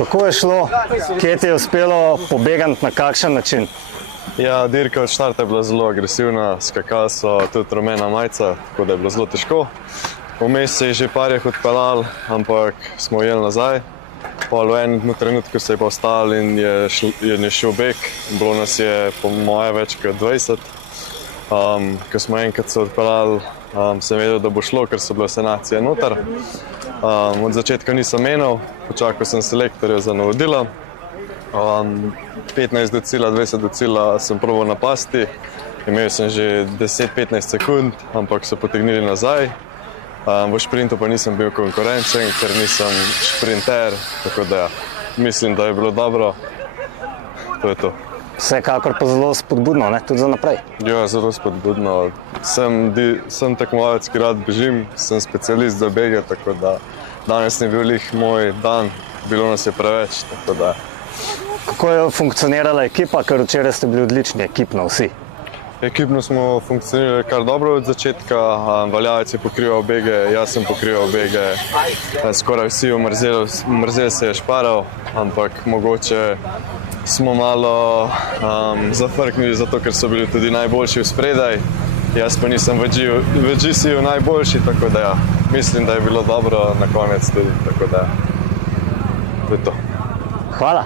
Kako je šlo, kje ti je uspelo pobegati, na kakšen način? Ja, dirka od štarta je bila zelo agresivna, skakali so tudi rumena majica, tako da je bilo zelo težko. Vmes se je že parjeh odpeljal, ampak smo ujeli nazaj. Pol v enem trenutku se je pa vstal in je šel beg. Bilo nas je po moje več kot 20. Ko smo enkrat se odpeljali, sem vedel, da bo šlo, ker so bile vse nacije noter. Od začetka nisem menil, počakal sem selektorja za navodila. 15 do cilja, 20 do cilja sem probal napasti. Imel sem že 10-15 sekund, ampak so potegnili nazaj. V šprintu pa nisem bil konkurenčen, ker nisem šprinter, tako da mislim, da je bilo dobro. To je to. Vsekakor pa zelo spodbudno, ne? Tudi za naprej. Ja, zelo spodbudno. Sem tekmovalec, ki rad bežim, sem specialist za bege, tako da danes ni bil lih moj dan, bilo nas je preveč, tako da. Kako je funkcionirala ekipa, ker včeraj ste bili odlični, ekipno vsi? Ekipno smo funkcionirali kar dobro od začetka, Valjavec je pokrival bege, jaz sem pokrival bege, skoraj vsi Mrzel se je šparal, ampak mogoče smo malo zafrknili, zato ker so bili tudi najboljši spredaj. Jaz pa nisem v GC-ju najboljši, tako da ja, mislim, da je bilo dobro na konec tudi, tako da to je to. Hvala.